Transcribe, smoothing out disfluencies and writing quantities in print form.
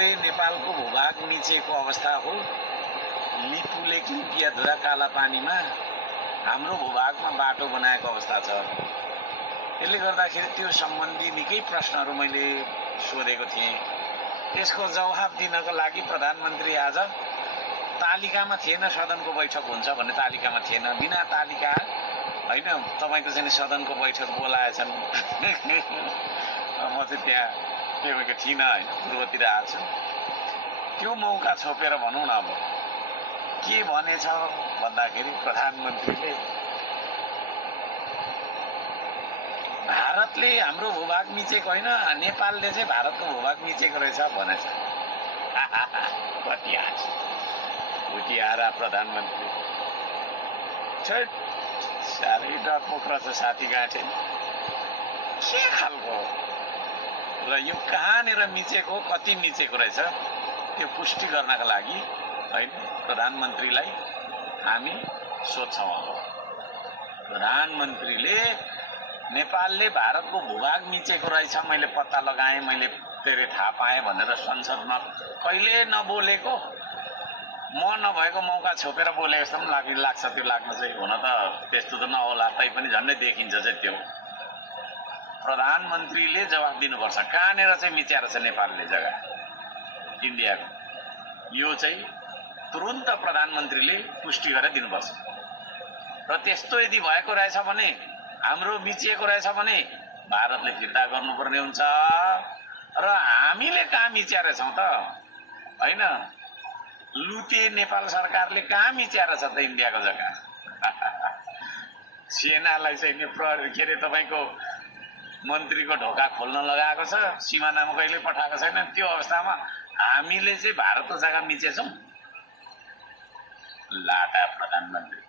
भारतले नेपालको भूभाग मिचेको अवस्था हो। लिपुलेक लिपियाधुरा कालापानीमा हाम्रो भूभागमा बाटो बनाएको अवस्था छ। यसले गर्दाखेरि त्यो सम्बन्धी निकै प्रश्नहरू मैले सोधेको थिएँ। त्यसको जवाफ दिनको लागि प्रधानमन्त्री आज तालिकामा थिएन, सदनको बैठक हुन्छ भन्ने तालिकामा थिएन, बिना तालिका होइन तपाईँको चाहिँ सदनको बैठक बोलाएछन्। म चाहिँ त्यहाँ के थिइनँ होइन, पूर्वतिर आएको छु। त्यो मौका छोपेर भनौँ न अब के भनेछ भन्दाखेरि प्रधानमन्त्रीले भारतले हाम्रो भूभाग मिचेको होइन, नेपालले चाहिँ भारतको भूभाग मिचेको रहेछ भनेछ। कति हाँस उठिआरा प्रधानमन्त्री साह्रै डरपोक रहेछ साथी गाँठे के खालको। र यो कहाँनिर मिचेको कति मिचेको रहेछ त्यो पुष्टि गर्नका लागि होइन प्रधानमन्त्रीलाई हामी सोध्छौँ। अब प्रधानमन्त्रीले नेपालले भारतको भूभाग मिचेको रहेछ मैले पत्ता लगाएँ, मैले धेरै थाहा पाएँ भनेर संसदमा कहिले नबोलेको, म नभएको मौका छोपेर बोले जस्तो पनि लाग्छ। त्यो लाग्न चाहिँ हुन त त्यस्तो त नहोला, तैपनि झन्डै देखिन्छ चाहिँ त्यो। प्रधानमन्त्रीले जवाफ दिनुपर्छ कहाँनिर चाहिँ मिच्याएर छ नेपालले जग्गा इन्डियाको। यो चाहिँ तुरुन्त प्रधानमन्त्रीले पुष्टि गरेर दिनुपर्छ। र त्यस्तो यदि भएको रहेछ भने, हाम्रो मिचिएको रहेछ भने भारतले फिर्ता गर्नुपर्ने हुन्छ। र हामीले कहाँ मिच्याएर छौँ त होइन, लुते नेपाल सरकारले कहाँ मिच्याएर छ त इन्डियाको जग्गा। सेनालाई चाहिँ के अरे तपाईँको मन्त्रीको ढोका खोल्न लगाएको छ, सिमानामा कहिले पठाएको छैन। त्यो अवस्थामा हामीले चाहिँ भारतको जग्गा मिचेछौँ। लाटा प्रधानमन्त्री